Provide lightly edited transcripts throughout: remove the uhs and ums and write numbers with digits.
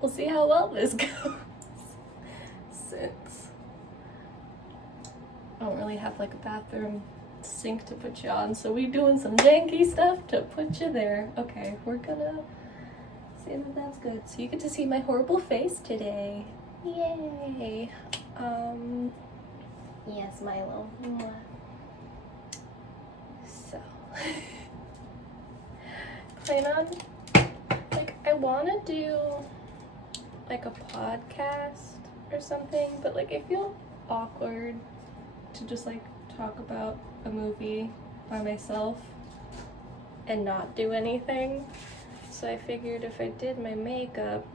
we'll see how well this goes. Since I don't really have like a bathroom sink to put you on, so we doing some janky stuff to put you there. Okay, we're gonna see that that's good. So you get to see my horrible face today. Yay. Yes, Milo. So plan on, like, I want to do like a podcast or something, but like I feel awkward to just like talk about a movie by myself and not do anything. So I figured if I did my makeup,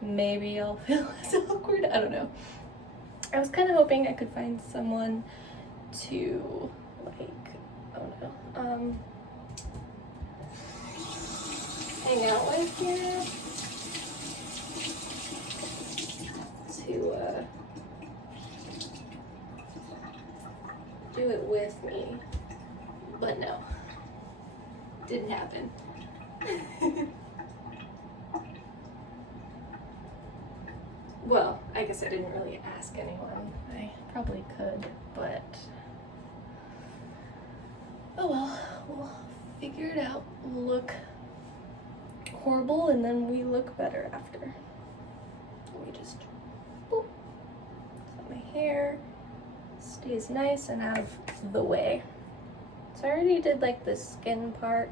maybe I'll feel less awkward. I don't know. I was kind of hoping I could find someone to like, I don't know, hang out with here to do it with me, but no, didn't happen. Well, I guess I didn't really ask anyone. I probably could, but oh well, we'll figure it out. We'll look horrible and then we look better after. Let me just boop. So my hair stays nice and out of the way. So I already did like the skin part,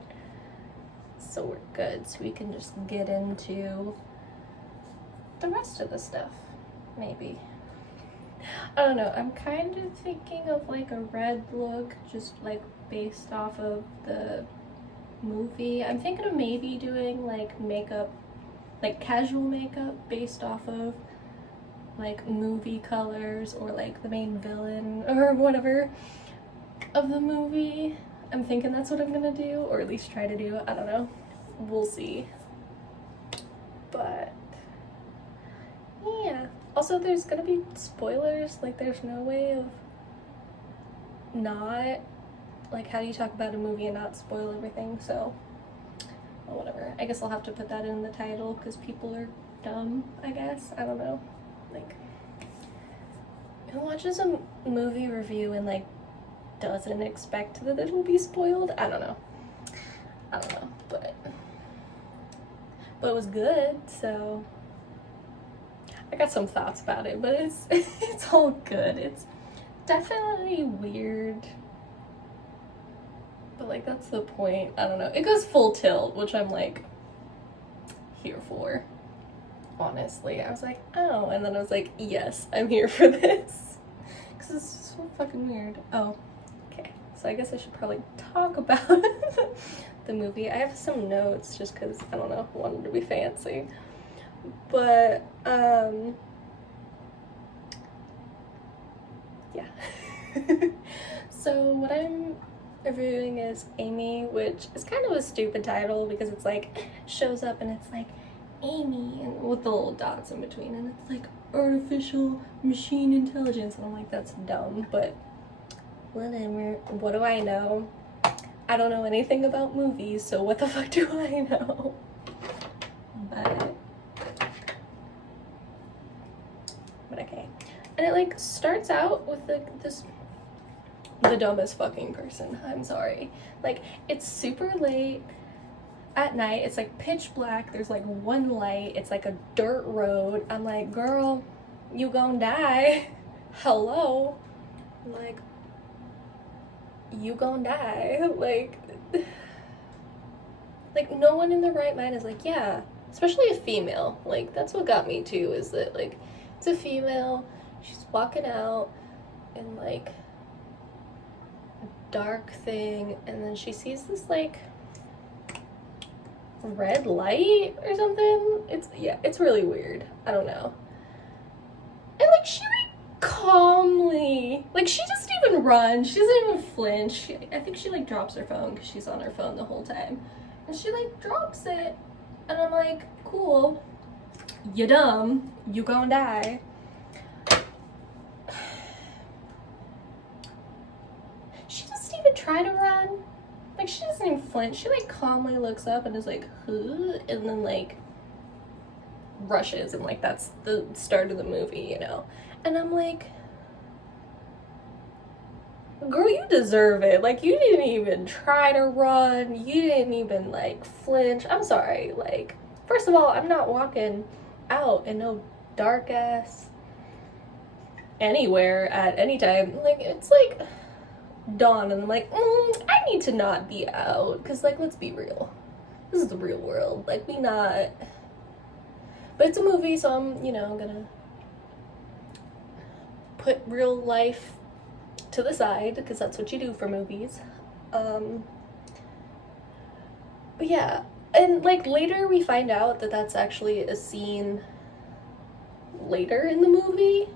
so we're good. So we can just get into the rest of the stuff, maybe. I don't know, I'm kind of thinking of like a red look, just like based off of the movie. I'm thinking of maybe doing like makeup, like casual makeup based off of like movie colors or like the main villain or whatever of the movie. I'm thinking that's what I'm gonna do, or at least try to do. I don't know, we'll see. But yeah, also there's gonna be spoilers, like there's no way of not, like, how do you talk about a movie and not spoil everything? So well, whatever, I guess I'll have to put that in the title because people are dumb, I guess. I don't know, like, who watches a movie review and like doesn't expect that it will be spoiled? I don't know, but it was good, so I got some thoughts about it, but it's all good. It's definitely weird, but like that's the point. I don't know, it goes full tilt, which I'm like here for, honestly. I was like, oh, and then I was like, yes, I'm here for this, because it's just so fucking weird. Oh, okay, so I guess I should probably talk about the movie. I have some notes just because, I don't know, I wanted to be fancy. But, yeah. So what I'm reviewing is A.M.I, which is kind of a stupid title because it's like, shows up and it's like, A.M.I, and with the little dots in between, and it's like, artificial machine intelligence, and I'm like, that's dumb, but whatever. What do I know? I don't know anything about movies, so what the fuck do I know? But okay. And it like starts out with like this, the dumbest fucking person, I'm sorry. Like, it's super late at night, it's like pitch black, there's like one light, it's like a dirt road. I'm like, girl, you gon' die. Hello. I'm like, you gon' die. Like no one in their right mind is like, yeah, especially a female. Like, that's what got me too, is that like it's a female, she's walking out in like a dark thing, and then she sees this like red light or something. It's really weird. I don't know. And like she like calmly, like she doesn't even run, she doesn't even flinch. I think she like drops her phone because she's on her phone the whole time, and she like drops it, and I'm like, cool, you dumb, you gonna die. She doesn't even try to run, like she doesn't even flinch. She like calmly looks up and is like, huh? And then like rushes, and like that's the start of the movie, you know. And I'm like, girl, you deserve it. Like, you didn't even try to run. You didn't even like flinch. I'm sorry. Like, first of all, I'm not walking out in no dark ass anywhere at any time. Like, it's like dawn, and I'm like, I need to not be out, because like, let's be real, this is the real world. Like, we not, but it's a movie, so I'm, you know, gonna put real life to the side, because that's what you do for movies. But yeah, and like later we find out that that's actually a scene later in the movie,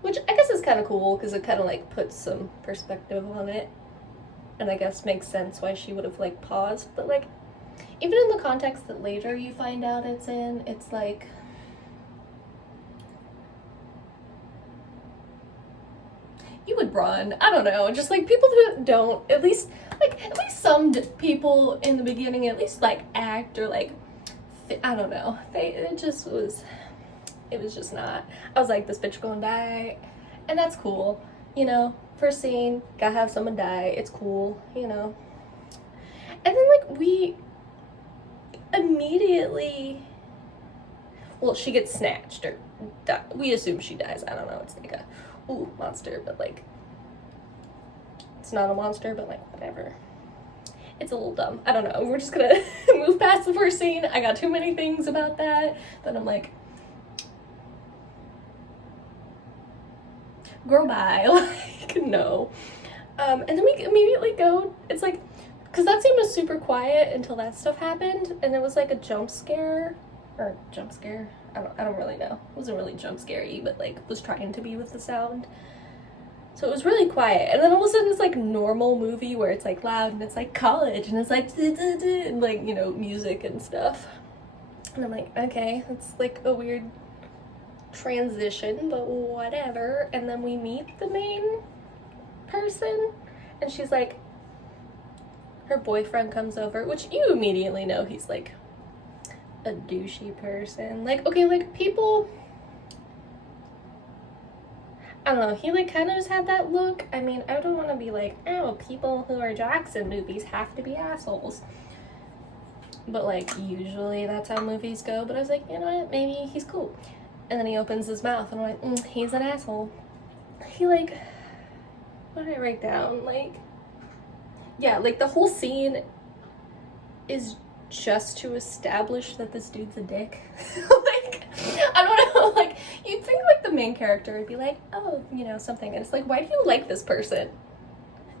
which I guess is kind of cool, because it kind of like puts some perspective on it, and I guess makes sense why she would have like paused. But like, even in the context that later you find out it's in, it's like, you would run. I don't know, just like people who don't, at least some people in the beginning at least like act, or like, I don't know, it was just not. I was like, this bitch gonna die, and that's cool, you know. First scene, gotta have someone die, it's cool, you know. And then like, we immediately, well, she gets snatched, or we assume she dies. I don't know, it's like a monster, but like, it's not a monster, but like, whatever. It's a little dumb. I don't know. We're just gonna move past the first scene. I got too many things about that I'm like, girl, bye. Like, no. And then we immediately go, it's like, because that scene was super quiet until that stuff happened, and it was like a jump scare. I don't really know. It wasn't really jump scary, but like, was trying to be with the sound. So it was really quiet, and then all of a sudden it's like normal movie where it's like loud, and it's like college, and it's like and like, you know, music and stuff. And I'm like, okay, that's like a weird transition, but whatever. And then we meet the main person, and she's like, her boyfriend comes over, which you immediately know he's like a douchey person. Like, okay, like, people, I don't know, he like kind of just had that look. I mean, I don't want to be like, oh, people who are jocks in movies have to be assholes, but like, usually that's how movies go. But I was like, you know what, maybe he's cool. And then he opens his mouth, and I'm like, he's an asshole. He like, what did I write down? Like, yeah, like the whole scene is just to establish that this dude's a dick. Like, I don't know, like, you'd think like the main character would be like, oh, you know, something, and it's like, why do you like this person?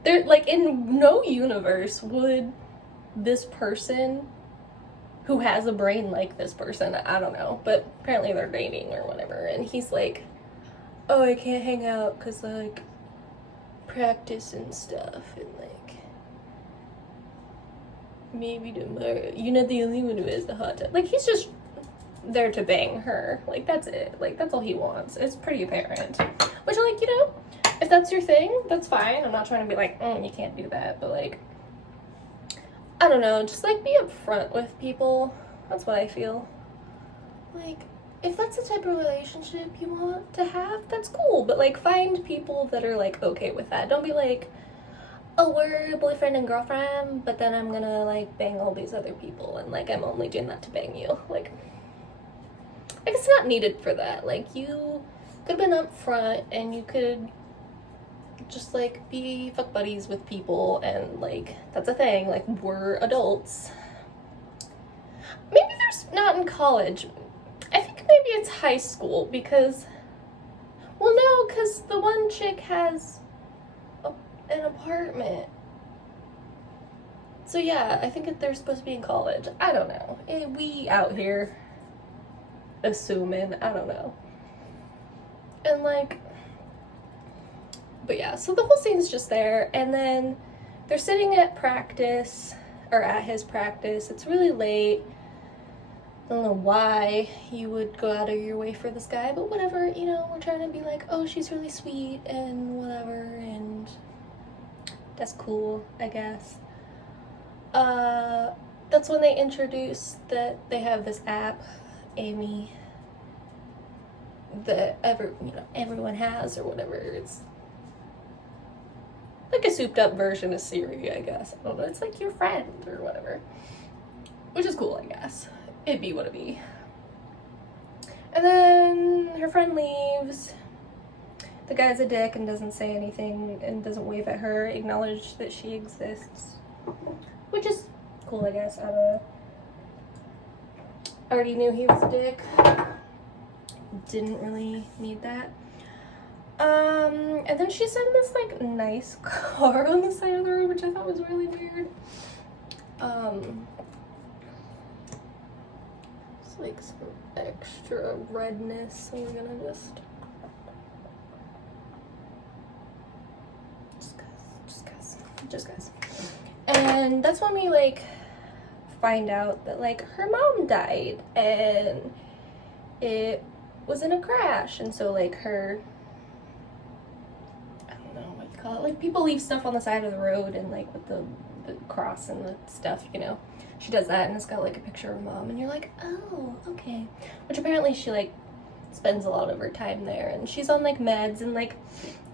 They're like, in no universe would this person who has a brain like this person, I don't know, but apparently they're dating or whatever, and he's like, oh, I can't hang out because like practice and stuff, and like, maybe tomorrow, you're not the only one who has the hot tub. Like, he's just there to bang her. Like, that's it. Like, that's all he wants. It's pretty apparent. Which, like, you know, if that's your thing, that's fine. I'm not trying to be like, you can't do that. But, like, I don't know. Just, like, be upfront with people. That's what I feel. Like, if that's the type of relationship you want to have, that's cool. But, like, find people that are, like, okay with that. Don't be like, oh, we're boyfriend and girlfriend, but then I'm gonna like bang all these other people, and like, I'm only doing that to bang you. Like it's not needed for that. Like, you could have been upfront, and you could just like be fuck buddies with people, and like, that's a thing. Like, we're adults. Maybe there's not in college. I think maybe it's high school, because, well, no, because the one chick has an apartment. So yeah, I think they're supposed to be in college. I don't know. We out here assuming, I don't know. And like, but yeah, so the whole scene's just there, and then they're sitting at practice, or at his practice. It's really late. I don't know why you would go out of your way for this guy, but whatever, you know, we're trying to be like, oh, she's really sweet and whatever, and that's cool, I guess. That's when they introduce that they have this app A.M.I. that everyone has or whatever. It's like a souped up version of Siri, I guess. I don't know. It's like your friend or whatever, which is cool, I guess. It'd be what it be. And then her friend leaves. The guy's a dick and doesn't say anything and doesn't wave at her, acknowledge that she exists, which is cool, I guess. I don't know. I already knew he was a dick. Didn't really need that. And then she's in this like nice car on the side of the road, which I thought was really weird. It's like some extra redness, so we're gonna just guys. And that's when we like find out that like her mom died and it was in a crash, and so like her, I don't know what you call it, like people leave stuff on the side of the road and like with the cross and the stuff, you know, she does that and it's got like a picture of her mom and you're like, oh, okay. Which apparently she like spends a lot of her time there, and she's on like meds, and like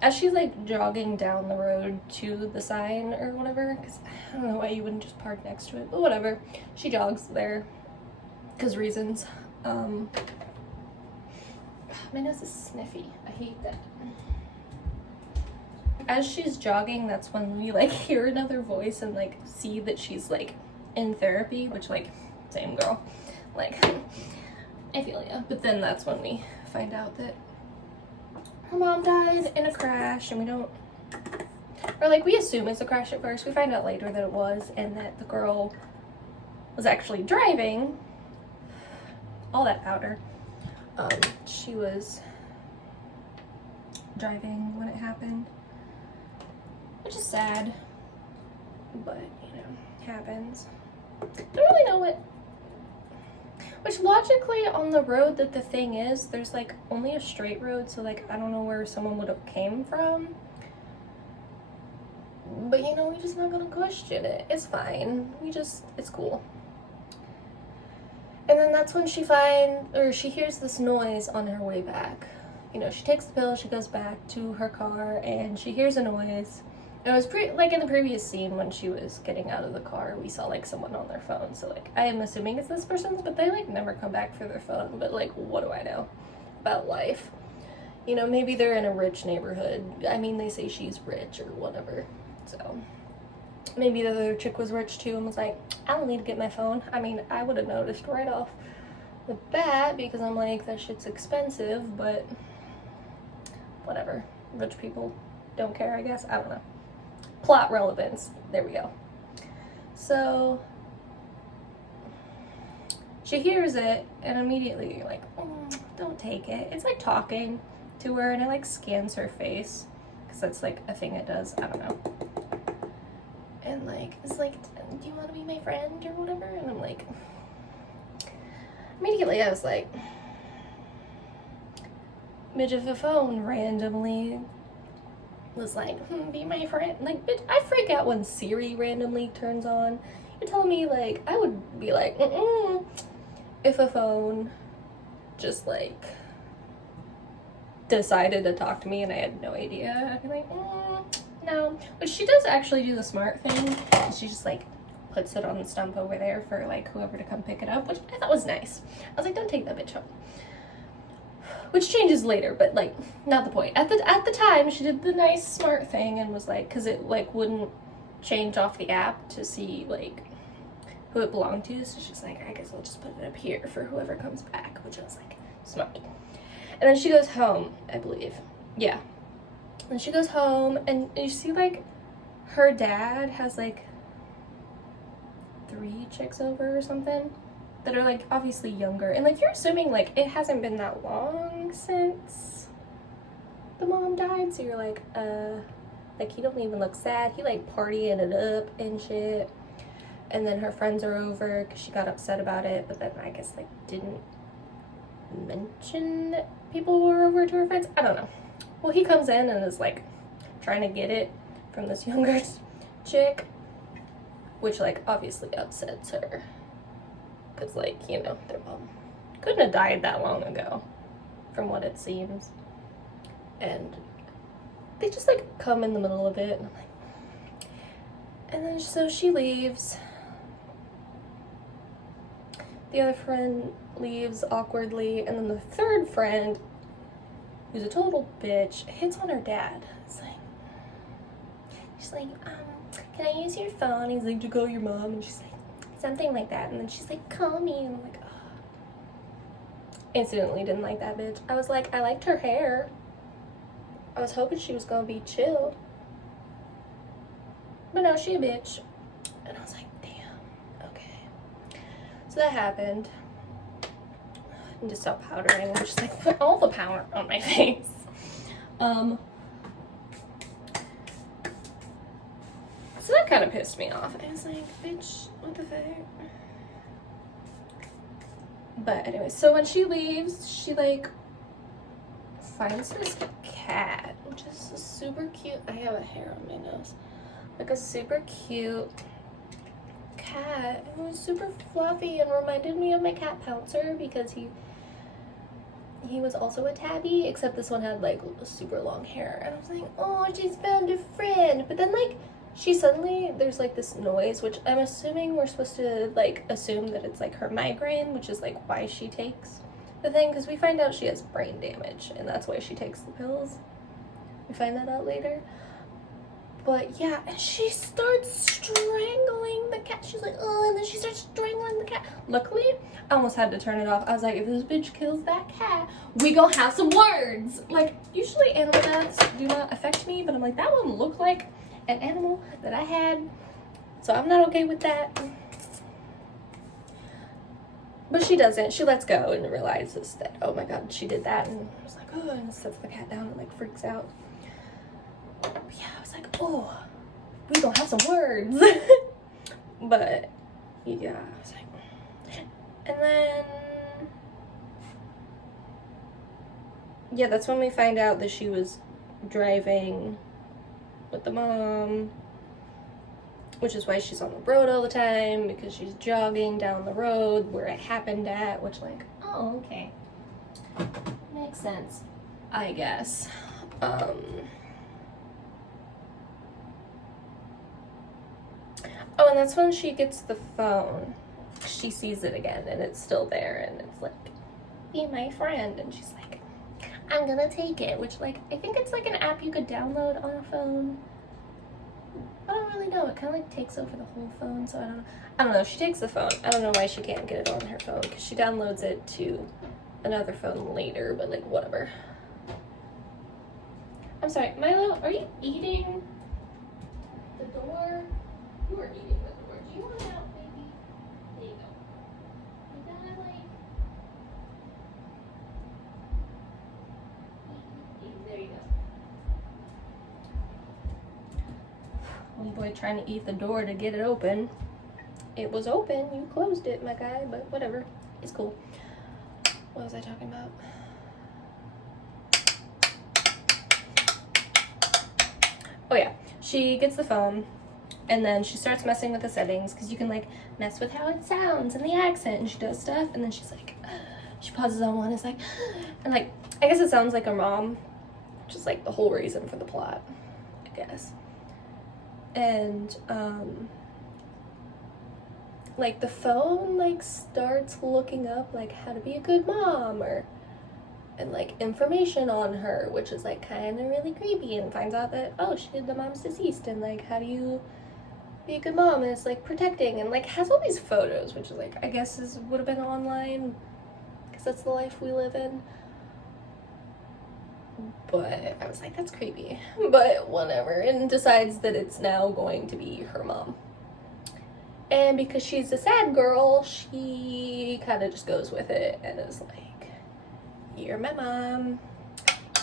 as she's like jogging down the road to the sign or whatever, because I don't know why you wouldn't just park next to it, but whatever, she jogs there because reasons. My nose is sniffy. I hate that. As she's jogging, that's when we like hear another voice and like see that she's like in therapy, which like, same girl, like I feel ya. But then that's when we find out that her mom died in a crash, and we don't, or like we assume it's a crash at first. We find out later that it was, and that the girl was actually driving. All that powder. She was driving when it happened, which is sad, but you know, happens. Don't really know what, which logically on the road that the thing is, there's like only a straight road, so like I don't know where someone would have came from, but you know, we're just not gonna question it. It's fine. It's cool. And then that's when she hears this noise on her way back. You know, she takes the pill, she goes back to her car, and she hears a noise. And it was like in the previous scene when she was getting out of the car, we saw like someone on their phone. So like, I am assuming it's this person's, but they like never come back for their phone. But like, what do I know about life? You know, maybe they're in a rich neighborhood. I mean, they say she's rich or whatever. So maybe the other chick was rich too and was like, I don't need to get my phone. I mean, I would have noticed right off the bat because I'm like, that shit's expensive, but whatever. Rich people don't care, I guess. I don't know. Plot relevance. There we go. So she hears it and immediately you're like, don't take it. It's like talking to her and it like scans her face because that's like a thing it does. I don't know. And like, it's like, do you want to be my friend or whatever? And I'm like, immediately I was like, bitch, if a phone randomly was like, be my friend, like, bitch, I freak out when Siri randomly turns on. You're telling me, like, I would be like, if a phone just like decided to talk to me and I had no idea, I'd be like, no. But she does actually do the smart thing. She just like puts it on the stump over there for like whoever to come pick it up, which I thought was nice. I was like, don't take that bitch home. Which changes later, but like not the point. At the time, she did the nice smart thing and was like, because it like wouldn't change off the app to see like who it belonged to, so she's like, I guess I'll just put it up here for whoever comes back, which I was like, smart. And then she goes home, I believe. Yeah. And she goes home, and you see, like, her dad has, like, 3 chicks over or something that are, like, obviously younger. And, like, you're assuming, like, it hasn't been that long since the mom died. So you're like, he don't even look sad. He, like, partying it up and shit. And then her friends are over because she got upset about it. But then I guess, like, didn't mention that people were over to her friends. I don't know. Well, he comes in and is like trying to get it from this younger chick, which like obviously upsets her because like, you know, their mom couldn't have died that long ago, from what it seems. And they just like come in the middle of it, and I'm like, and then so she leaves. The other friend leaves awkwardly, and then the third friend, who's a total bitch, hits on her dad. It's like, she's like, can I use your phone? He's like, to call your mom? And she's like, something like that. And then she's like, call me. And I'm like, ugh. Instantly didn't like that bitch. I was like, I liked her hair. I was hoping she was gonna be chill. But no, she a bitch. And I was like, damn, okay. So that happened. I'm just so powdering. I'm just like, put all the powder on my face. So that kind of pissed me off. I was like, bitch, what the fuck? But anyway, so when she leaves, she like finds this cat, which is super cute. I have a hair on my nose. Like a super cute cat. It was super fluffy and reminded me of my cat Pouncer, because he was also a tabby, except this one had like super long hair. And I was like, oh, she's found a friend. But then like she suddenly, there's like this noise, which I'm assuming we're supposed to like assume that it's like her migraine, which is like why she takes the thing, because we find out she has brain damage and that's why she takes the pills. We find that out later. But yeah, and she starts strangling the cat. She's like, oh, and then she starts strangling the cat. Luckily, I almost had to turn it off. I was like, if this bitch kills that cat, we gonna have some words. Like, usually animal deaths do not affect me, but I'm like, that one looked like an animal that I had, so I'm not okay with that. But she doesn't. She lets go and realizes that, oh my god, she did that, and I was like, oh, and sets the cat down and like freaks out. But yeah, I was like, oh, we gonna have some words. But yeah, I was like, and then yeah, that's when we find out that she was driving with the mom, which is why she's on the road all the time, because she's jogging down the road where it happened at, which like, oh, okay, makes sense, I guess. Oh, and that's when she gets the phone. She sees it again and it's still there, and it's like, be my friend, and she's like, I'm gonna take it, which like, I think it's like an app you could download on a phone. I don't really know, it kind of like takes over the whole phone, so I don't know, she takes the phone. I don't know why she can't get it on her phone, because she downloads it to another phone later, but like, whatever. I'm sorry, Milo, are you eating the door? You are eating the door. Do you want it out, baby? There you go. You gotta like... There you go. Little boy trying to eat the door to get it open. It was open. You closed it, my guy, but whatever. It's cool. What was I talking about? Oh yeah, she gets the phone, and then she starts messing with the settings, because you can like mess with how it sounds and the accent, and she does stuff, and then she's like, she pauses on one, it's like, and like, I guess it sounds like her mom, which is like the whole reason for the plot, I guess. And like the phone like starts looking up like how to be a good mom, or and like information on her, which is like kind of really creepy, and finds out that, oh shit, the mom's deceased, and like, how do you be a good mom? And it's like protecting, and like has all these photos, which is like, I guess would have been online, because that's the life we live in. But I was like, that's creepy, but whatever, and decides that it's now going to be her mom. And because she's a sad girl, she kind of just goes with it and is like, you're my mom.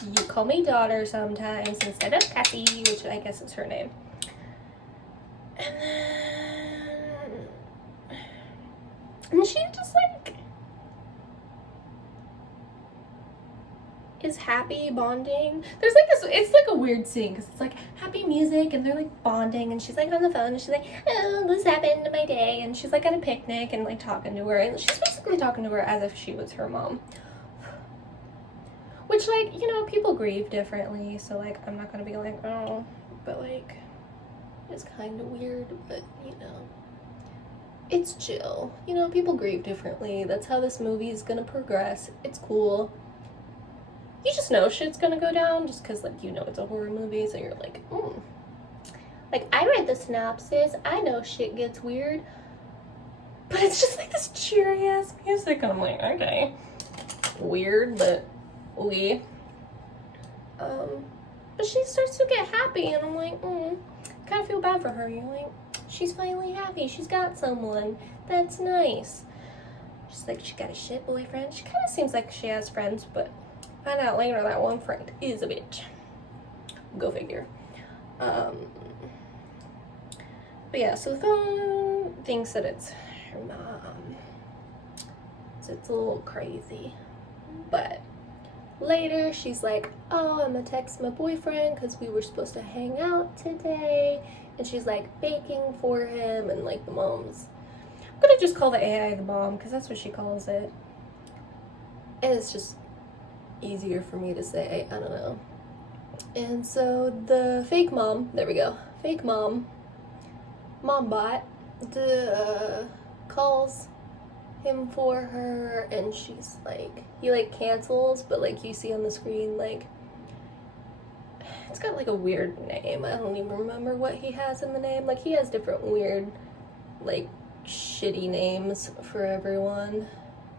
You call me daughter sometimes instead of Kathy, which I guess is her name. And she just like is happy bonding. There's like this, it's like a weird scene because it's like happy music and they're like bonding and she's like on the phone and she's like, oh, this happened in my day, and she's like at a picnic and like talking to her, and she's basically talking to her as if she was her mom. Which, like, you know, people grieve differently, so like I'm not gonna be like, oh, but like it's kind of weird, but you know, it's chill. You know, people grieve differently. That's how this movie is gonna progress. It's cool. You just know shit's gonna go down just because, like, you know it's a horror movie, so you're like, Like, I read the synopsis. I know shit gets weird. But it's just, like, this cheery-ass music, and I'm like, okay. Weird, but we. But she starts to get happy, and I'm like, kind of feel bad for her. You're like, she's finally happy. She's got someone. That's nice. She's like, she got a shit boyfriend. She kind of seems like she has friends, but find out later that one friend is a bitch. Go figure. But yeah, so the phone thinks that it's her mom. So it's a little crazy. But later, she's like, oh, I'm gonna text my boyfriend because we were supposed to hang out today. And she's like baking for him, and like the mom's, I'm gonna just call the AI the mom because that's what she calls it. And it's just easier for me to say, I don't know. And so the fake mom, there we go, fake mom bot, calls him for her, and she's like, he like cancels, but like you see on the screen, like, it's got like a weird name. I don't even remember what he has in the name. Like, he has different weird, like, shitty names for everyone.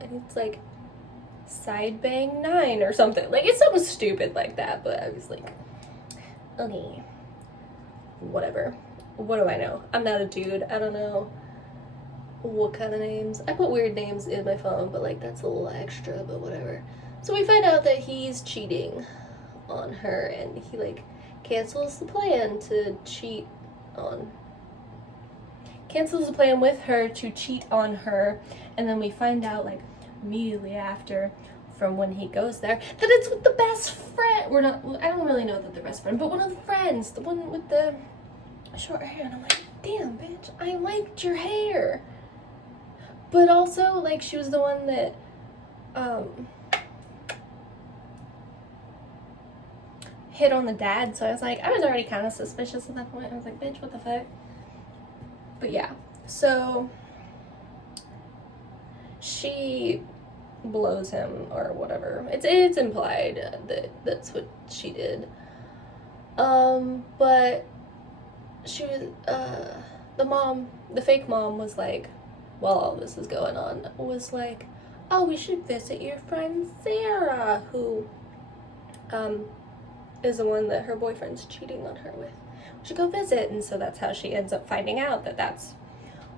And it's like Side Bang 9 or something. Like, it's something stupid like that, but I was like, okay, whatever. What do I know? I'm not a dude. I don't know what kind of names. I put weird names in my phone, but like that's a little extra, but whatever. So we find out that he's cheating on her, and he like cancels the plan with her to cheat on her, and then we find out like immediately after, from when he goes there, that it's with the best friend. I don't really know that they're best friend, but one of the friends, the one with the short hair, and I'm like, damn bitch, I liked your hair. But also, like, she was the one that hit on the dad, so I was like, I was already kind of suspicious at that point. I was like, bitch, what the fuck? But yeah, so she blows him or whatever. It's implied that that's what she did. But she was, the fake mom was like, while all this is going on, was like, oh, we should visit your friend Sarah, who, is the one that her boyfriend's cheating on her with. We should go visit. And so that's how she ends up finding out that that's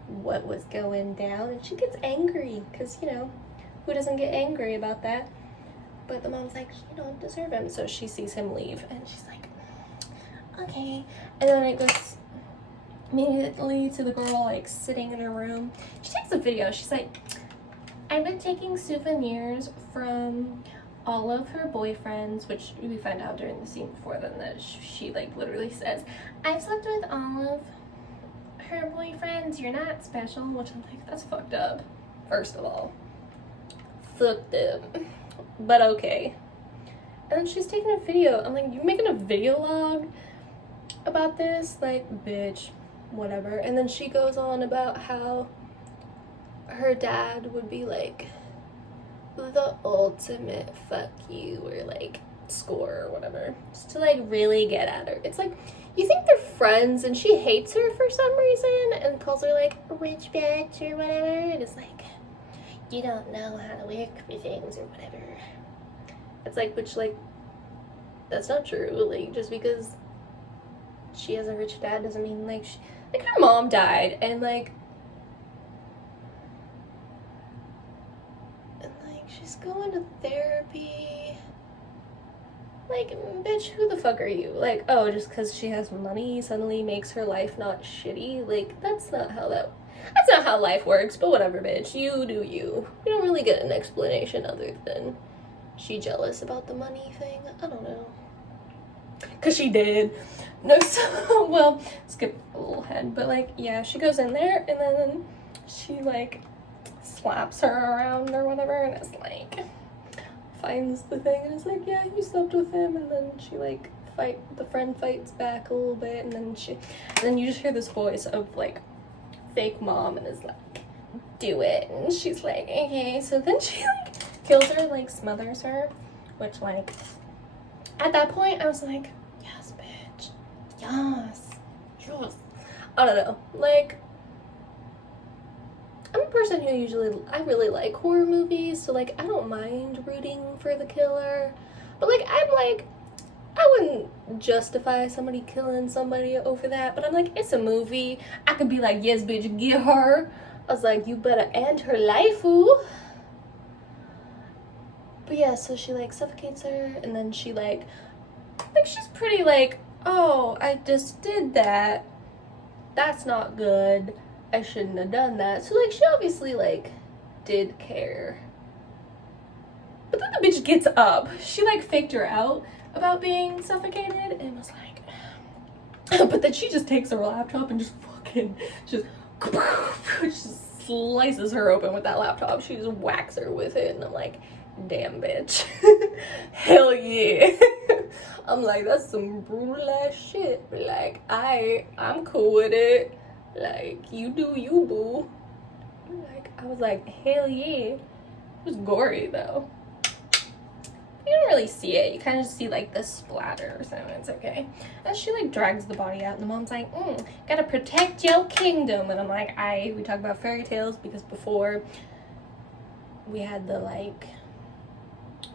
what was going down. And she gets angry, because, you know, who doesn't get angry about that? But the mom's like, you don't deserve him. So she sees him leave, and she's like, okay. And then it goes immediately to the girl, like, sitting in her room. She takes a video. She's like, I've been taking souvenirs from all of her boyfriends, which we find out during the scene before then that she like literally says, I've slept with all of her boyfriends, you're not special, which I'm like, that's fucked up, first of all. Fucked up. But okay. And then she's taking a video. I'm like, you're making a video log about this? Like, bitch, whatever. And then she goes on about how her dad would be like the ultimate fuck you, or like score or whatever, just to like really get at her. It's like, you think they're friends and she hates her for some reason and calls her like rich bitch or whatever, and it's like, you don't know how to work for things or whatever. It's like, which, like, that's not true. Like, just because she has a rich dad doesn't mean like like her mom died, and like she's going to therapy. Like, bitch, who the fuck are you? Like, oh, just because she has money suddenly makes her life not shitty? Like, that's not how life works, but whatever, bitch. You do you. We don't really get an explanation other than she jealous about the money thing? I don't know. Cause she did. No, so, well, skip a little head, but like, yeah, she goes in there and then she like slaps her around or whatever, and it's like, finds the thing and it's like, yeah, you slept with him, and then she like the friend fights back a little bit, and then you just hear this voice of like fake mom, and is like, do it, and she's like, okay, so then she like kills her, like smothers her, which like, at that point I was like, yes, bitch, yes, I don't know, like, I'm a person who I really like horror movies, so like I don't mind rooting for the killer, but like I'm like, I wouldn't justify somebody killing somebody over that, but I'm like, it's a movie. I could be like, yes, bitch, get her. I was like, you better end her life, ooh. But yeah, so she like suffocates her, and then she like she's pretty like, oh, I just did that. That's not good. I shouldn't have done that. So like, she obviously like did care. But then the bitch gets up. She like faked her out about being suffocated and was like, but then she just takes her laptop and just fucking just slices her open with that laptop. She just whacks her with it, and I'm like, damn, bitch. Hell yeah. I'm like, that's some brutal ass shit. Like, I'm cool with it. Like, you do you, boo. Like, I was like, hell yeah. It was gory though. You don't really see it. You kind of just see like the splatter or something. It's okay. And she like drags the body out, and the mom's like, gotta protect your kingdom. And I'm like, we talk about fairy tales because before we had the like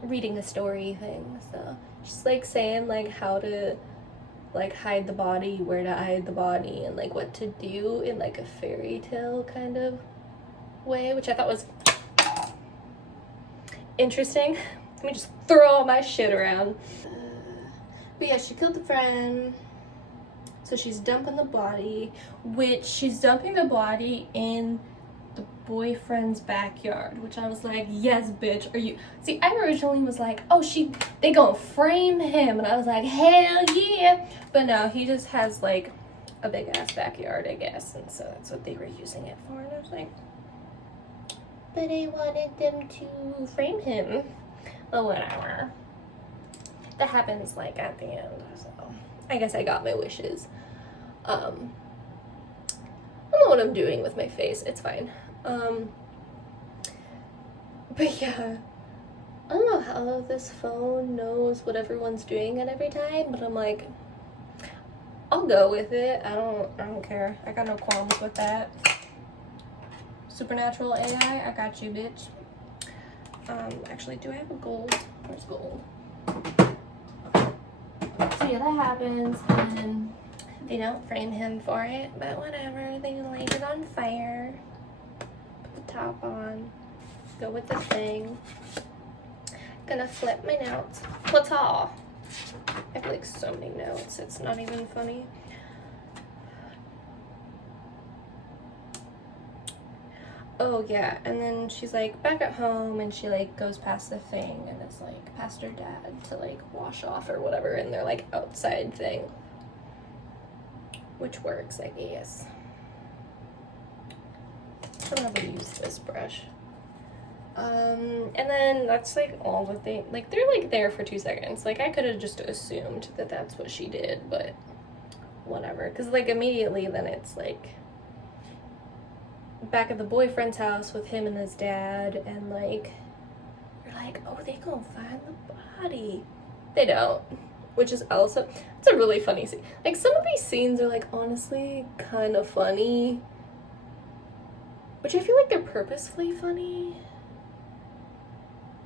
reading a story thing. So she's like saying like how to like hide the body, where to hide the body, and like what to do in like a fairy tale kind of way, which I thought was interesting. Let me just throw all my shit around. But yeah, she killed the friend. So she's dumping the body, which she's dumping the body in the boyfriend's backyard, which I was like, yes, bitch, are you... See, I originally was like, oh, they gonna frame him, and I was like, hell yeah. But no, he just has like a big ass backyard, I guess, and so that's what they were using it for. And I was like, but I wanted them to frame him. Well, whatever. That happens like at the end, so I guess I got my wishes. I don't know what I'm doing with my face. It's fine. But yeah, I don't know how this phone knows what everyone's doing at every time, but I'm like, I'll go with it. I don't care. I got no qualms with that. Supernatural AI, I got you, bitch. Actually, do I have a gold? Where's gold? So yeah, that happens, and they don't frame him for it, but whatever. They light it on fire, put the top on, go with the thing. Gonna flip my notes. What's all? I have like so many notes, it's not even funny. Oh yeah, and then she's like back at home, and she like goes past the thing, and it's like past her dad to like wash off or whatever, and they're like outside thing, which works, I guess. I'll never use this brush. And then that's like all that they're like there for 2 seconds. Like I could have just assumed that that's what she did, but whatever, because like immediately then it's like back at the boyfriend's house with him and his dad, and like you're like, oh, they gonna find the body. They don't, which is also, it's a really funny scene. Like some of these scenes are like honestly kind of funny, which I feel like they're purposefully funny,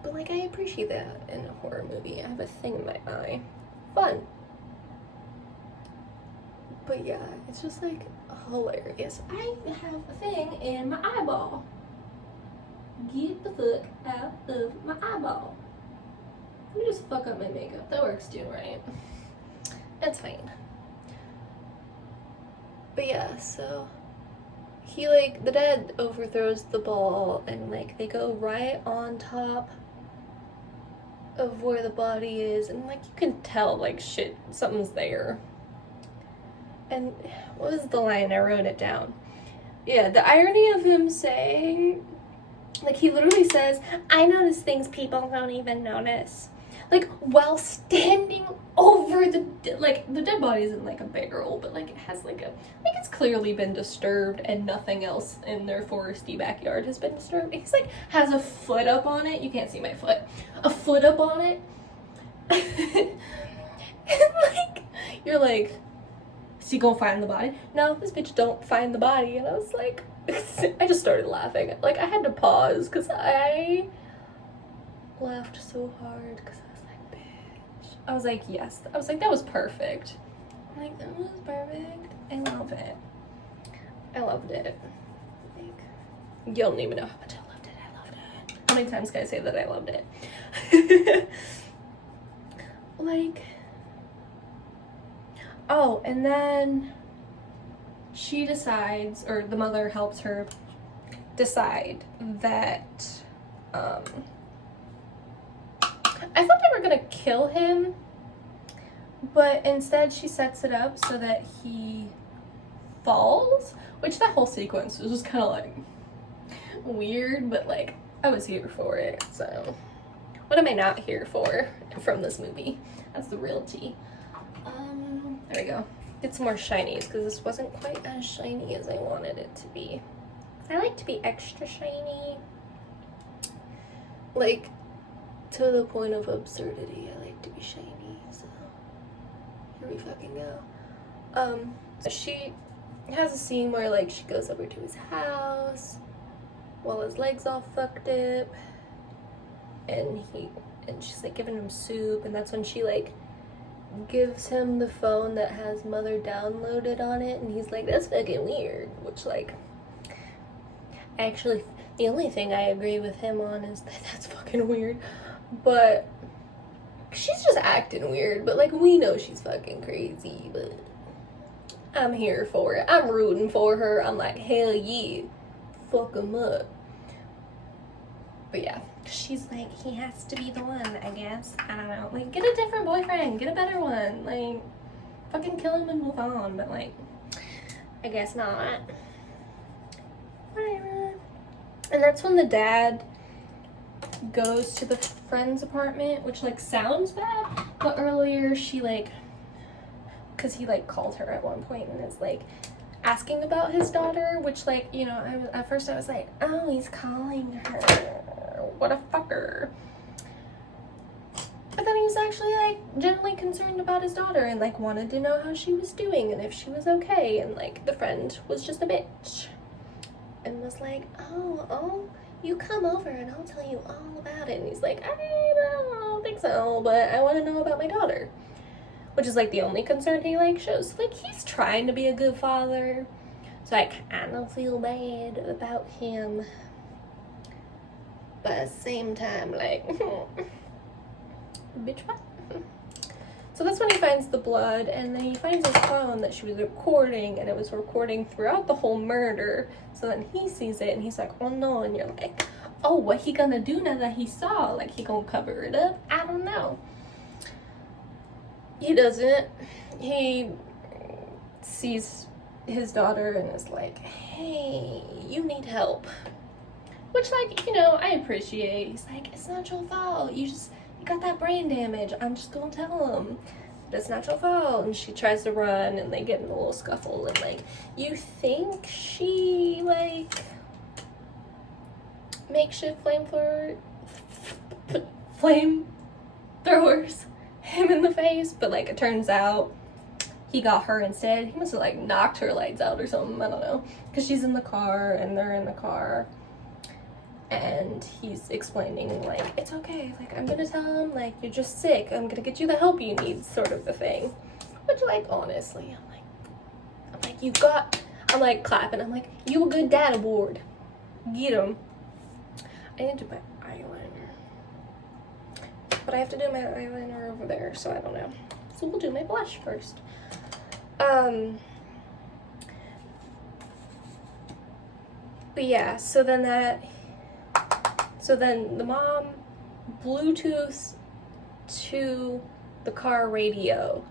but like I appreciate that in a horror movie. I have a thing in my eye. Fun. But yeah, it's just like hilarious. I have a thing in my eyeball. Get the fuck out of my eyeball. Let me just fuck up my makeup. That works too, right? That's fine. But yeah, so he like, the dad overthrows the ball, and like they go right on top of where the body is, and like you can tell like shit, something's there. And what was the line? I wrote it down. Yeah, the irony of him saying, like, he literally says, I notice things people don't even notice. Like, while standing over the dead body isn't like a barrel, but like it has like it's clearly been disturbed and nothing else in their foresty backyard has been disturbed. He's like, has a foot up on it. You can't see my foot. A foot up on it. And like, you're like, is he gonna find the body? No, this bitch don't find the body. And I was like, I just started laughing. Like, I had to pause because I laughed so hard because I was like, bitch. I was like, yes. I was like, that was perfect. I'm like, that was perfect. I love it. I loved it. Like, you don't even know how much I loved it. I loved it. How many times can I say that I loved it? Like, oh, and then she decides, or the mother helps her decide that, I thought they were gonna kill him, but instead she sets it up so that he falls, which that whole sequence was just kind of like weird, but like I was here for it. So what am I not here for from this movie? That's the real tea. There we go. Get some more shinies because this wasn't quite as shiny as I wanted it to be. I like to be extra shiny, like to the point of absurdity. I like to be shiny, so here we fucking go. So she has a scene where like she goes over to his house while his leg's all fucked up, and she's like giving him soup, and that's when she like gives him the phone that has Mother downloaded on it, and he's like, that's fucking weird, which like, actually the only thing I agree with him on is that that's fucking weird, but she's just acting weird, but like we know she's fucking crazy, but I'm here for it. I'm rooting for her. I'm like, hell yeah, fuck him up. But yeah, she's like, he has to be the one, I guess. I don't know. Like, get a different boyfriend. Get a better one. Like, fucking kill him and move on. But, like, I guess not. Whatever. And that's when the dad goes to the friend's apartment, which, like, sounds bad. But earlier, she, like, because he, like, called her at one point and is, like, asking about his daughter, which, like, you know, at first I was like, oh, he's calling her. What a fucker. But then he was actually like genuinely concerned about his daughter and like wanted to know how she was doing and if she was okay, and like the friend was just a bitch and was like, oh, you come over and I'll tell you all about it. And he's like, I don't think so, but I want to know about my daughter, which is like the only concern he like shows. Like, he's trying to be a good father, so I kind of feel bad about him. But at the same time, like, bitch, what? So that's when he finds the blood, and then he finds his phone that she was recording, and it was recording throughout the whole murder. So then he sees it, and he's like, oh no, and you're like, oh, what he gonna do now that he saw? Like, he gonna cover it up? I don't know. He doesn't. He sees his daughter and is like, hey, you need help. Which, like, you know, I appreciate. He's like, it's not your fault. You got that brain damage. I'm just gonna tell him that it's not your fault. And she tries to run, and they get in a little scuffle. And, like, you think she, like, makeshift flamethrowers him in the face. But, like, it turns out he got her instead. He must have, like, knocked her lights out or something. I don't know. Because she's in the car, and they're in the car. And he's explaining, like, it's okay, like, I'm gonna tell him, like, you're just sick, I'm gonna get you the help you need, sort of the thing. Which, like, honestly, I'm like, clapping, I'm like, you a good dad award. Get him. I need to do my eyeliner. But I have to do my eyeliner over there, so I don't know. So we'll do my blush first. But yeah, so then the mom Bluetooths to the car radio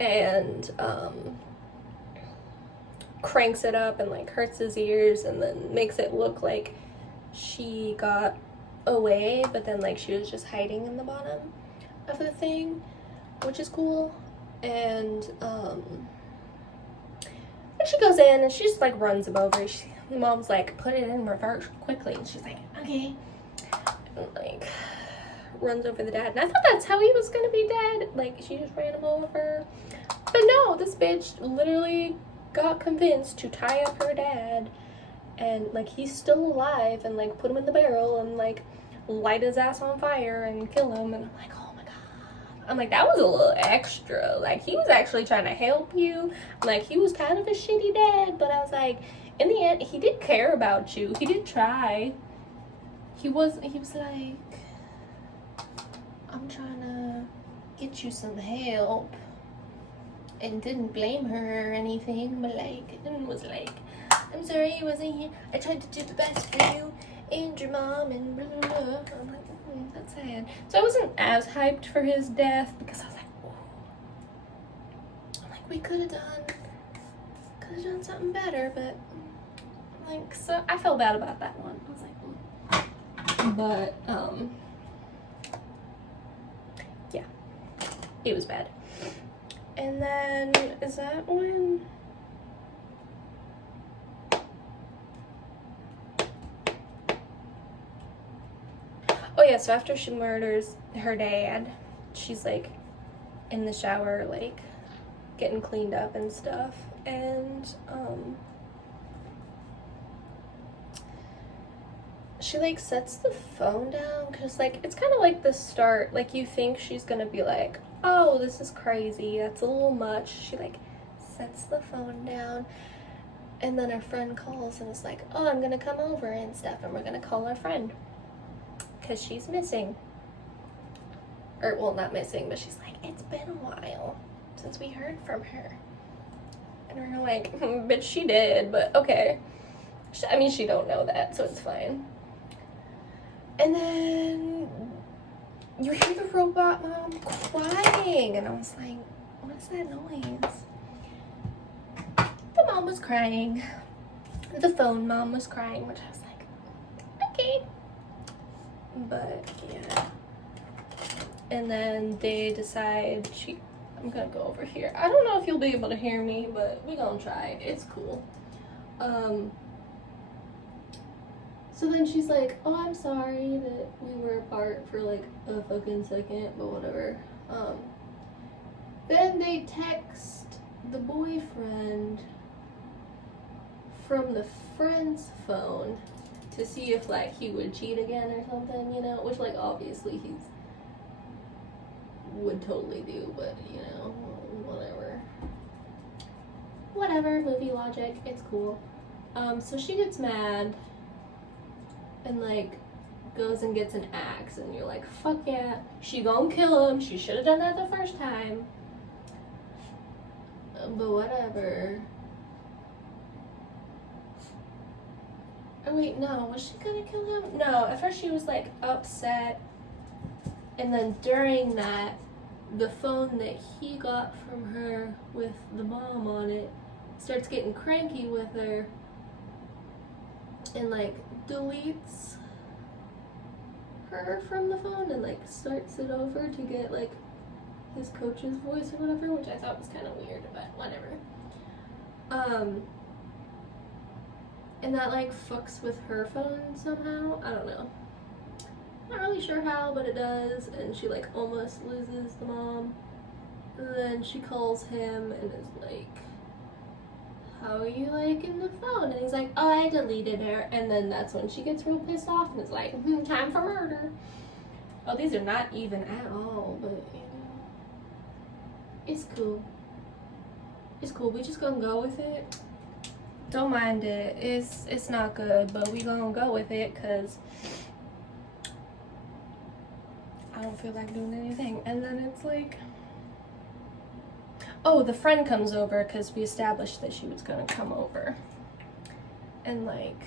and cranks it up and like hurts his ears and then makes it look like she got away, but then like she was just hiding in the bottom of the thing, which is cool. And she goes in and she just like runs him over. The mom's like, put it in reverse quickly, and she's like, okay, and like runs over the dad. And I thought that's how he was gonna be dead, like she just ran him over. But no, this bitch literally got convinced to tie up her dad, and like he's still alive, and like put him in the barrel and like light his ass on fire and kill him. And I'm like, oh my god. I'm like, that was a little extra. Like, he was actually trying to help you. Like, he was kind of a shitty dad, but I was like, in the end, he did care about you. He did try. He was like, I'm trying to get you some help. And didn't blame her or anything, but like, and was like, I'm sorry I wasn't here. I tried to do the best for you and your mom and blah, blah, blah. I'm like, that's sad. So I wasn't as hyped for his death because I was like, ooh. I'm like, we could have done something better, but like, so I felt bad about that one. I was like, ooh. But yeah, it was bad. And then, is that when? Oh yeah, so after she murders her dad, she's like in the shower, like getting cleaned up and stuff. And she like sets the phone down, because like it's kind of like the start, like you think she's gonna be like, oh, this is crazy, that's a little much. She like sets the phone down, and then her friend calls and is like, oh, I'm gonna come over and stuff, and we're gonna call our friend because she's missing. Or, well, not missing, but she's like, it's been a while since we heard from her. And we're like, bitch, she did, but okay. I mean, she don't know that, so it's fine. And then you hear the robot mom crying, and I was like, what is that noise? The mom was crying. The phone mom was crying, which I was like, okay. But yeah. And then they decide I'm gonna go over here. I don't know if you'll be able to hear me, but we're gonna try. It's cool. So then she's like, oh, I'm sorry that we were apart for like a fucking second, but whatever. Then they text the boyfriend from the friend's phone to see if like he would cheat again or something, you know, which like obviously would totally do, but you know, whatever, movie logic, it's cool. So she gets mad and like goes and gets an axe, and you're like, fuck yeah, she gonna kill him. She should have done that the first time, but whatever. Oh wait, no, was she gonna kill him? No, at first she was like upset, and then during that, the phone that he got from her with the mom on it starts getting cranky with her and like deletes her from the phone and like starts it over to get like his coach's voice or whatever, which I thought was kind of weird, but whatever. And that like fucks with her phone somehow. I don't know. Not really sure how, but it does. And she like almost loses the mom. And then she calls him and is like, how are you liking the phone? And he's like, oh, I deleted her. And then that's when she gets real pissed off and is like, time for murder. Oh, these are not even at all, but you know, it's cool. It's cool. We just gonna go with it. Don't mind it. It's not good, but we gonna go with it because I don't feel like doing anything. And then it's like, oh, the friend comes over because we established that she was gonna come over. And like,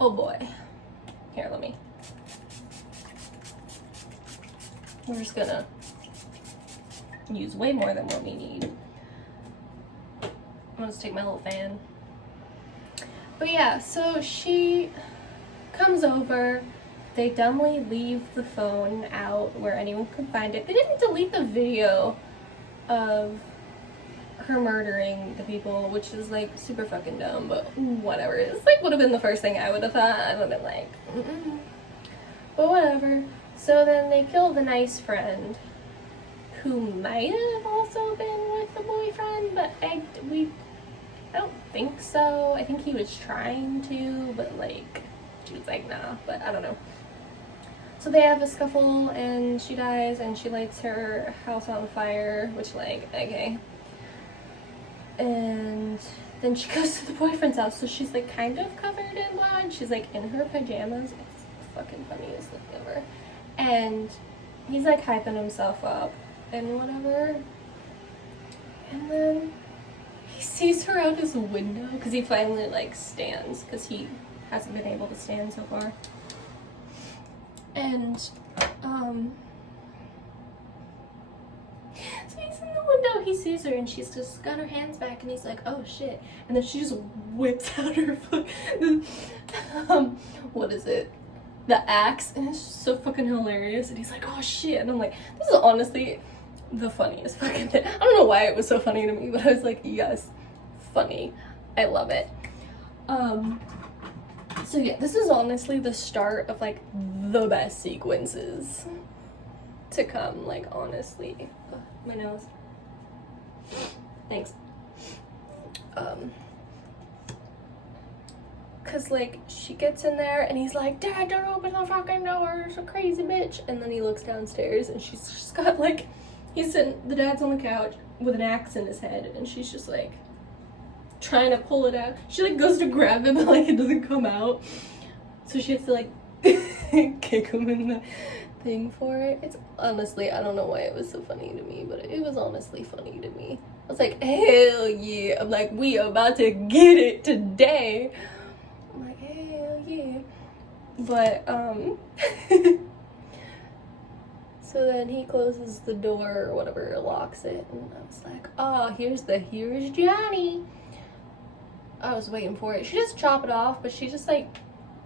oh boy. Here, let me. we're just gonna use way more than what we need. I'm gonna just take my little fan. But yeah, so she comes over. They dumbly leave the phone out where anyone could find it. They didn't delete the video of her murdering the people, which is like super fucking dumb, but whatever. It's like would have been the first thing I would have thought. I would have been like, but whatever. So then they kill the nice friend, who might have also been with the boyfriend, but I don't think so. I think he was trying to, but like, she was like, nah, but I don't know. So they have a scuffle, and she dies, and she lights her house on fire, which, like, okay. And then she goes to the boyfriend's house, so she's, like, kind of covered in blood. She's, like, in her pajamas. It's the fucking funniest thing ever. And he's, like, hyping himself up and whatever. And then he sees her out his window, because he finally, like, stands, because he hasn't been able to stand so far. And, so he's in the window, he sees her, and she's just got her hands back, and he's like, oh shit. And then she just whips out her what is it? The axe, and it's just so fucking hilarious, and he's like, oh shit. And I'm like, this is honestly the funniest fucking thing. I don't know why it was so funny to me, but I was like, yes, funny. I love it. So yeah, this is honestly the start of like the best sequences to come, like honestly. Ugh, my nose. Thanks. Cause like she gets in there and he's like, Dad, don't open the fucking door, it's a crazy bitch. And then he looks downstairs and she's just got like, the dad's on the couch with an axe in his head, and she's just like trying to pull it out. She like goes to grab it, but like it doesn't come out, so she has to like kick him in the thing for it. It's honestly, I don't know why it was so funny to me, but it was honestly funny to me. I was like, hell yeah. I'm like, we about to get it today. I'm like, hell yeah. But so then he closes the door or whatever, locks it, and I was like, oh, here's Johnny. I was waiting for it. She just chop it off, but she just like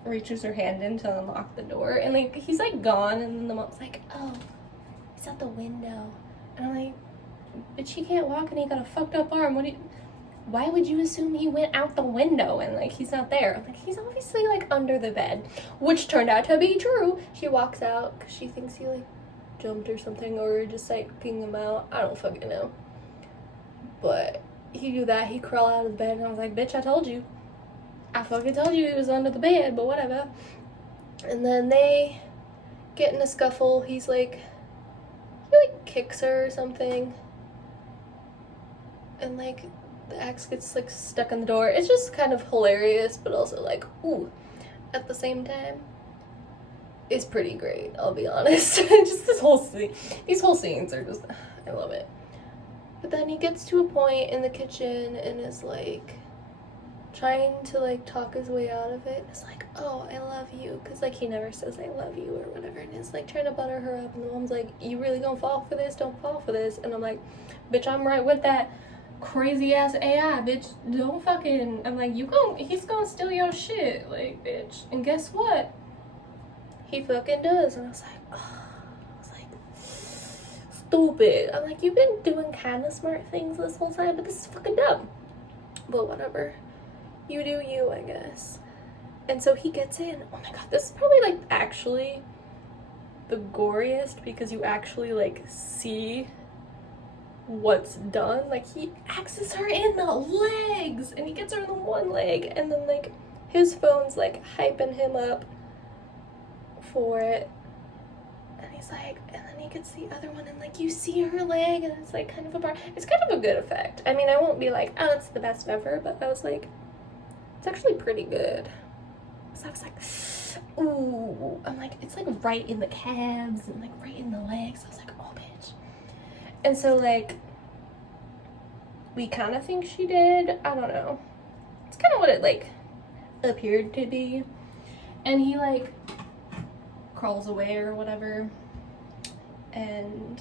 reaches her hand in to unlock the door, and like he's like gone, and then the mom's like, oh, he's out the window. And I'm like, but she can't walk and he got a fucked up arm. Why would you assume he went out the window and like he's not there? I'm like, he's obviously like under the bed, which turned out to be true. She walks out because she thinks he like jumped or something, or just like peeing him out. I don't fucking know. But he do that, he crawl out of the bed, and I was like, bitch, I told you. I fucking told you he was under the bed, but whatever. And then they get in a scuffle. He like kicks her or something. And like the axe gets like stuck in the door. It's just kind of hilarious, but also like, ooh, at the same time. It's pretty great, I'll be honest. Just these whole scenes are just, I love it. But then he gets to a point in the kitchen and is like trying to like talk his way out of it. It's like, oh, I love you, because like he never says I love you or whatever, and it's like trying to butter her up, and the mom's like, you really gonna fall for this? Don't fall for this. And I'm like, bitch, I'm right with that crazy ass AI, bitch. Don't fucking, I'm like, he's gonna steal your shit, like, bitch. And guess what? He fucking does. And I was like, oh. Stupid. I'm like, you've been doing kind of smart things this whole time, but this is fucking dumb. But whatever. You do you, I guess. And so he gets in. Oh my god, this is probably like actually the goriest, because you actually like see what's done. Like he axes her in the legs, and he gets her in the one leg, and then like his phone's like hyping him up for it. And he's like, and then he gets the other one, and like you see her leg, and it's like kind of a bar. It's kind of a good effect. I mean, I won't be like, oh, it's the best ever, but I was like, it's actually pretty good. So I was like, ooh. I'm like, it's like right in the calves and like right in the legs. I was like, oh bitch. And so like we kind of think she did. I don't know. It's kind of what it like appeared to be. And he like crawls away or whatever. and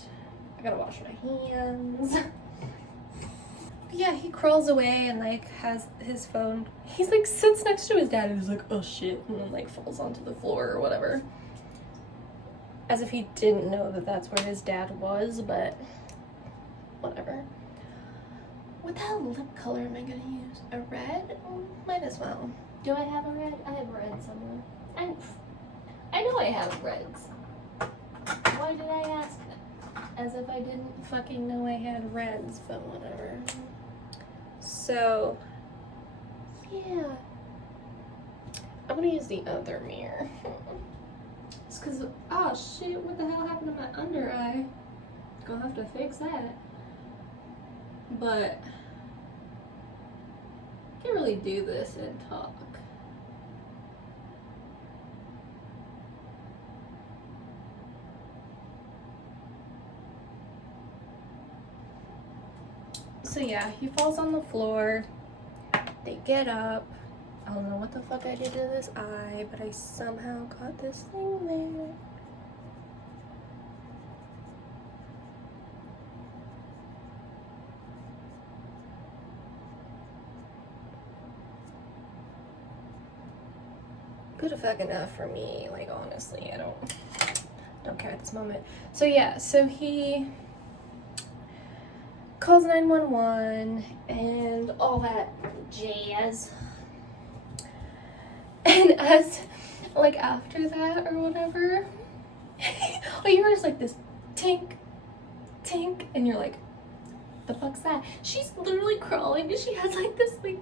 I gotta wash my hands. But yeah, he crawls away and like has his phone. He's like sits next to his dad and he's like, oh shit, and then like falls onto the floor or whatever. As if he didn't know that that's where his dad was, but whatever. What the hell lip color am I gonna use? A red? Oh, might as well. Do I have a red? I have red somewhere. I know I have reds. Why did I ask that? As if I didn't fucking know I had reds, but whatever. So, yeah. I'm gonna use the other mirror. It's cause, oh shit, what the hell happened to my under eye? Gonna have to fix that. But, I can't really do this and talk. So yeah, he falls on the floor. They get up. I don't know what the fuck I did to this eye, but I somehow got this thing there. Good effect enough for me, like honestly, I don't care at this moment. So yeah, so he calls 911 and all that jazz. And as, like, after that or whatever, all you hear is like this tink, tink, and you're like, the fuck's that? She's literally crawling and she has like this like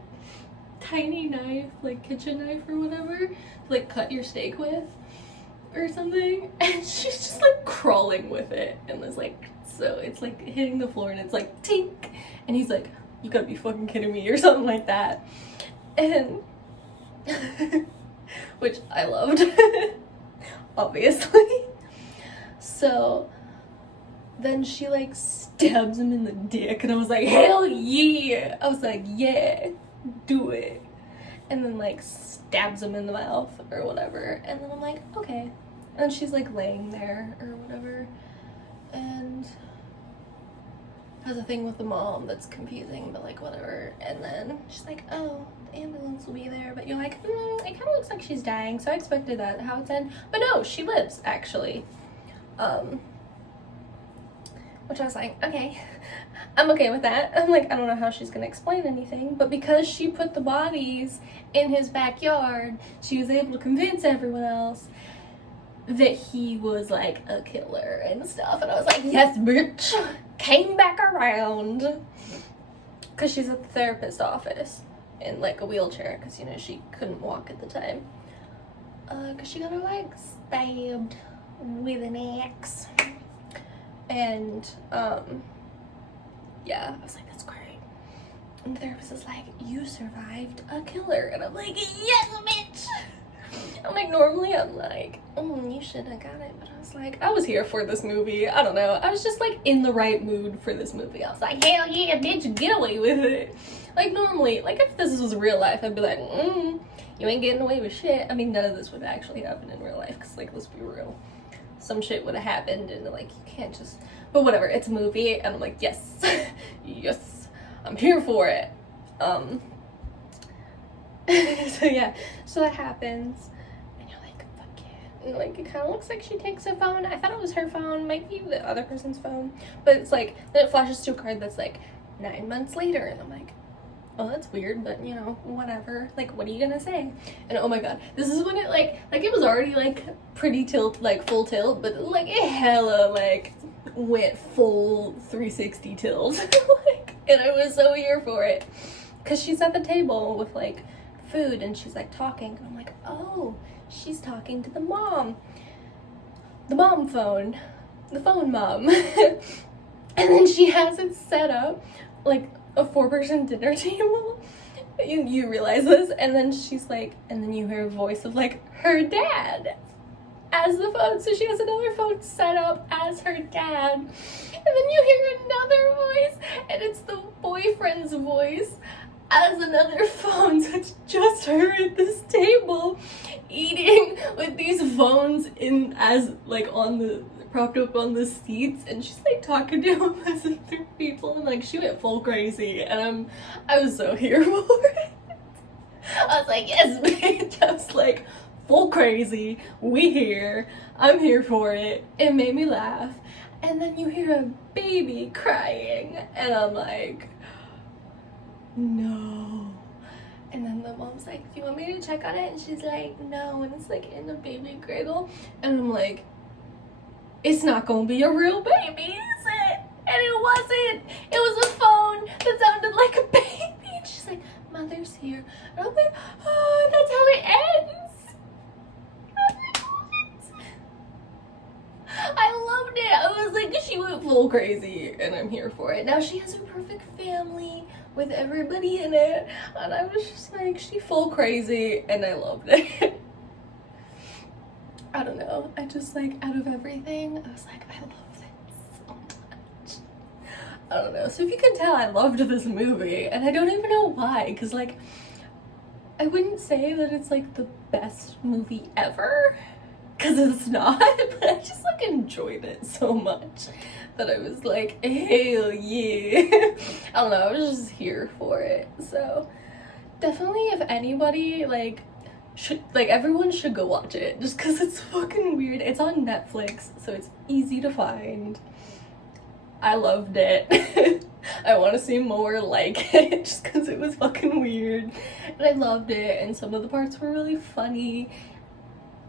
tiny knife, like kitchen knife or whatever, to like cut your steak with or something, and she's just like crawling with it, and it's like, so it's like hitting the floor and it's like tink, and he's like, you gotta be fucking kidding me, or something like that. And which I loved. Obviously. So then she like stabs him in the dick, and I was like, hell yeah. I was like, yeah, do it. And then like stabs him in the mouth or whatever, and then I'm like, okay. And then she's like laying there or whatever, and has a thing with the mom that's confusing, but like whatever. And then she's like, oh, the ambulance will be there, but you're like, it kind of looks like she's dying, so I expected that how it's in, but no, she lives actually. Which I was like, okay, I'm okay with that. I'm like, I don't know how she's gonna explain anything, but because she put the bodies in his backyard, she was able to convince everyone else that he was like a killer and stuff. And I was like, yes, bitch, came back around. Because she's at the therapist's office in like a wheelchair, because you know she couldn't walk at the time, because she got her leg stabbed with an axe. And yeah, I was like, that's great. And the therapist is like, you survived a killer. And I'm like, yes, bitch. I'm like, normally I'm like, you should have got it. But I was like, I was here for this movie. I don't know. I was just like in the right mood for this movie. I was like, hell yeah, bitch, get away with it. Like normally, like if this was real life, I'd be like, you ain't getting away with shit. I mean, none of this would actually happen in real life, because like, let's be real. Some shit would have happened, and like, you can't just, but whatever, it's a movie. And I'm like, yes, yes, I'm here for it. So yeah, so that happens, and you're like, fuck yeah. And like, it kind of looks like she takes a phone. I thought it was her phone, might be the other person's phone, but it's like, then it flashes to a card that's like 9 months later, and I'm like, oh, that's weird, but you know, whatever. Like, what are you gonna say? And oh my god, this is when it like it was already like pretty tilt, like full tilt, but like it hella like went full 360 tilt. Like, and I was so here for it, because she's at the table with like food and she's like talking, and I'm like, oh, she's talking to the mom phone, the phone mom. And then she has it set up like a 4-person dinner table. You realize this, and then she's like, and then you hear a voice of like her dad as the phone, so she has another phone set up as her dad, and then you hear another voice, and it's the boyfriend's voice as another phone. So it's just her at this table eating with these phones in as like on the propped up on the seats, and she's like talking to him as if they're people, and like she went full crazy, and I was so here for it. I was like, yes, bitch. I was like, full crazy. We here. I'm here for it. It made me laugh. And then you hear a baby crying, and I'm like, no. And then the mom's like, do you want me to check on it? And she's like, no. And it's like in the baby cradle. And I'm like, it's not gonna be a real baby, is it? And it wasn't. It was a phone that sounded like a baby. And she's like, mother's here. And I'm like, oh, that's how it ends. I loved it. I was like, she went full crazy, and I'm here for it. Now she has a perfect family with everybody in it, and I was just like, she full crazy, and I loved it. I don't know. I just like, out of everything, I was like, I love this so much. I don't know. So if you can tell, I loved this movie, and I don't even know why, because like, I wouldn't say that it's like the best movie ever, because it's not, but I just like enjoyed it so much that I was like, hell yeah. I don't know, I was just here for it. So definitely, if anybody like should, like, everyone should go watch it, just because it's fucking weird. It's on Netflix, so it's easy to find. I loved it. I want to see more like it, just because it was fucking weird, and I loved it, and some of the parts were really funny.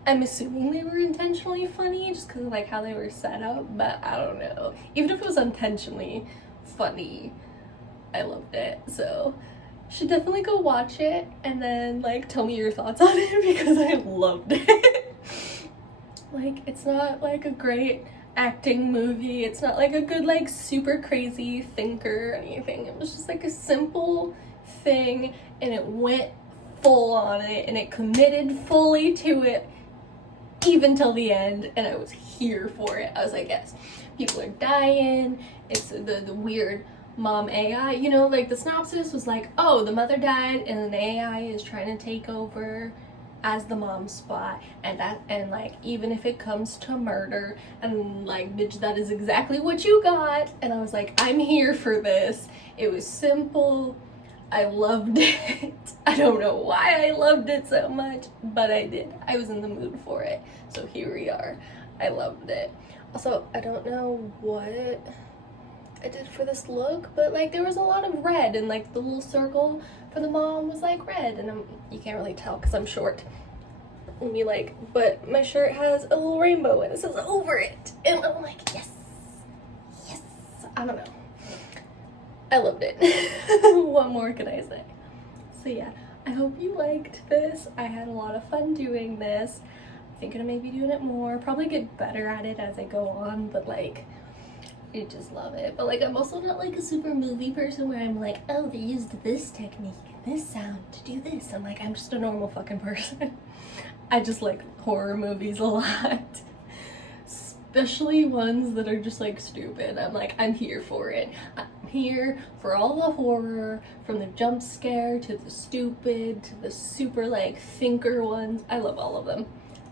I'm assuming they were intentionally funny, just because of like how they were set up, but I don't know. Even if it was intentionally funny, I loved it. So you should definitely go watch it, and then like tell me your thoughts on it, because I loved it. Like, it's not like a great acting movie, it's not like a good like super crazy thinker or anything. It was just like a simple thing, and it went full on it, and it committed fully to it even till the end, and I was here for it. I was like, yes, people are dying, it's the weird mom AI, you know, like the synopsis was like, oh, the mother died and then the AI is trying to take over as the mom spot, and like, even if it comes to murder, and like, bitch, that is exactly what you got. And I was like, I'm here for this. It was simple. I loved it. I don't know why I loved it so much, but I did. I was in the mood for it. So here we are. I loved it. Also, I don't know what I did for this look, but like, there was a lot of red, and like the little circle for the mom was like red, and you can't really tell because I'm short. But my shirt has a little rainbow and it says over it, and I'm like, yes, yes. I don't know. I loved it. What more can I say? So yeah, I hope you liked this. I had a lot of fun doing this. I'm thinking of maybe doing it more, probably get better at it as I go on, but like, I just love it. But like, I'm also not like a super movie person where I'm like, oh, they used this technique and this sound to do this. I'm like, I'm just a normal fucking person. I just like horror movies a lot. Especially ones that are just like stupid. I'm like, I'm here for it. I'm here for all the horror, from the jump scare to the stupid to the super like thinker ones. I love all of them.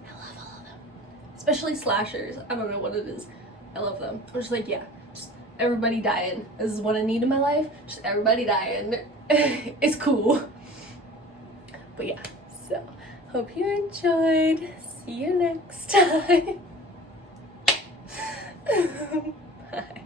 I love all of them. Especially slashers. I don't know what it is. I love them. I'm just like, yeah, just everybody dying. This is what I need in my life. Just everybody dying. It's cool. But yeah, so hope you enjoyed. See you next time. Bye.